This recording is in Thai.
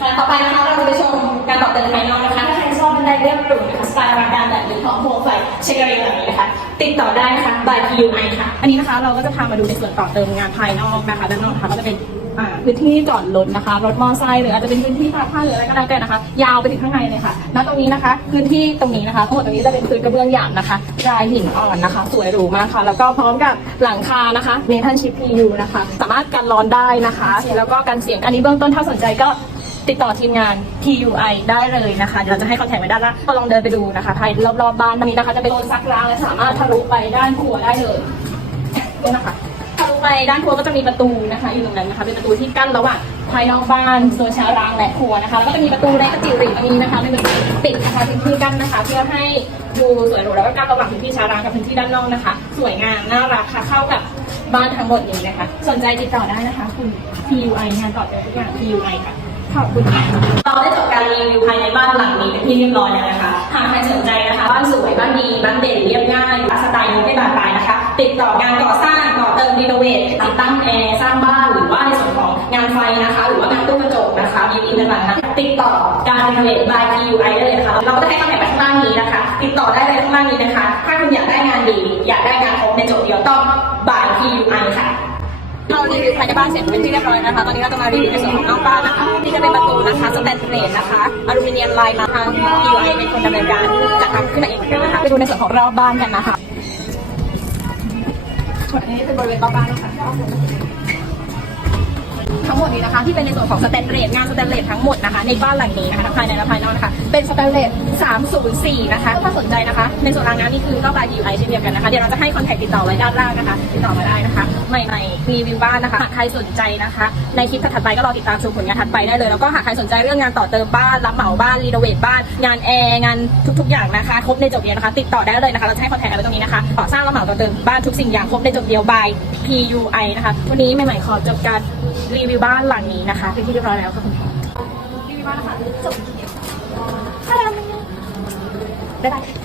ค่ะต่อไปนะคะเราจะไปชมการต่อเติมภายนอกนะคะ ถ้าใครชอบบันไดเรียบหรูนะคะสไตล์อลังการแบบนี้ของโฮมไฟเชคเกอรีแบบนี้นะคะ ติดต่อได้นะค่ะ by PUI ค่ะ อันนี้นะคะเราก็จะพามาดูในส่วนต่อเติมงานภายนอกนะคะด้านนอกนะคะก็จะเป็นพื้นที่จอดรถนะคะ รถมอเตอร์ไซค์หรืออาจจะเป็นพื้นที่ตากผ้าหรืออะไรก็แล้วแต่นะคะ ยาวไปถึงข้างในเลยค่ะณตรงนี้นะคะ พื้นที่ตรงนี้นะคะทั้งหมดตรงนี้จะเป็นพื้นกระเบื้องหยาบนะคะลายหินอ่อนนะคะ สวยหรูมากค่ะ แล้วก็พร้อมกับหลังคานะคะเมทัลชิพ PU นะคะ สามารถกันร้อนได้นะคะ แล้วก็กันเสียงอันนี้เบื้องต้นถ้าสนใจก็ ติดต่อทีมงาน PUI ได้เลยนะคะ เดี๋ยวเราจะให้คอนแทคไว้ด้านล่างก็ลองเดินไปดูนะคะภายรอบๆบ้านตรงนี้นะคะ จะเป็นโซนซักล้างและสามารถทะลุไปด้านครัวได้เลยนี่นะคะทะลุไปด้านครัวก็จะมีประตูนะคะ อยู่ตรงนั้นนะคะ เป็นประตูที่กั้นระหว่างภายนอกบ้านโซนชั้นล่างและครัวนะคะ แล้วก็จะมีประตูในกระจิ๋วริงตรงนี้นะคะเป็นประตูปิดนะคะพื้นที่กั้นนะคะ เพื่อให้ดูสวยหรูแล้วก็กั้นระหว่างพื้นที่ชั้นล่างกับพื้นที่ด้านนอกนะคะ สวยงามน่ารักค่ะเข้ากับบ้านทั้งหมดนี้นะคะ สนใจติดต่อได้นะคะ คุณ PUI งานต่อเติมทุกอย่าง PUI ค่ะ ขอบคุณค่ะเราได้จบการรีวิวภายในบ้านหลังนี้เป็นที่เรียบร้อยแล้วนะคะ หากใครสนใจนะคะ บ้านสวย บ้านดีบ้านเด่นเรียบง่ายสไตล์นี้ไม่บานปลายนะคะ ติดต่องานก่อสร้างต่อเติมรีโนเวทติดตั้งแอร์สร้างบ้านหรือว่าในส่วนของงานไฟนะคะ หรือว่างานตู้กระจกนะคะมีอินต่างๆนะคะติดต่อการรีโนเวท by PUI ได้เลยนะคะเราก็จะให้คอนแทคไปข้างล่างนี้นะคะ ติดต่อได้เลยข้างล่างนี้นะคะ ถ้าคุณอยากได้งานดี อยากได้งานครบใน รีวิวภายในบ้านเสร็จเป็นที่เรียบร้อยนะคะ ตอนนี้เราจะมารีวิวในส่วนของนอกบ้านนะคะนี่จะเป็นประตูนะคะสแตนเลสนะคะอลูมิเนียมลายมาทาง PUI เป็นคนดำเนินการจัดทำขึ้นมาเองนกันนะคะไปดูในส่วนของรอบบ้านกันนะคะส่วนนี้เป็นบริเวณรอบบ้านนะคะ ทั้งหมดนี้นะคะ ที่เป็นในส่วนของสแตนเลสงานสแตนเลสทั้งหมดนะคะ ในบ้านหลังนี้นะคะภายในและภายนอกนะคะ เป็นสแตนเลส304 นะคะถ้าสนใจนะคะ ในส่วนรางงานนี่คือก็บายยูไอเช่นเดียวกันนะคะ เดี๋ยวเราจะให้คอนแทคติดต่อไว้ด้านล่างนะคะ ติดต่อมาได้นะคะ ใหม่ๆรีวิวบ้านนะคะหากใครสนใจนะคะ ในคลิปถัดไปก็รอติดตามชมผลงานถัดไปได้เลย แล้วก็หากใครสนใจเรื่องงานต่อเติมบ้าน รับเหมาบ้าน รีโนเวทบ้าน งานแอร์งานทุกๆ อย่างนะคะ ครบในจบเดียวนะคะ ติดต่อได้เลยนะคะ เราจะให้คอนแทคไว้ตรงนี้นะคะก่อสร้างรับเหมาต่อเติมบ้านทุกสิ่งอย่างครบในจบเดียว by PUI นะคะ วันนี้ใหม่ๆขอจบการรีวิวบ้านหลังนี้นะคะเป็นที่เรียบร้อยแล้วค่ะคุณพ่อรีวิวบ้านนะคะจบบ๊ายบาย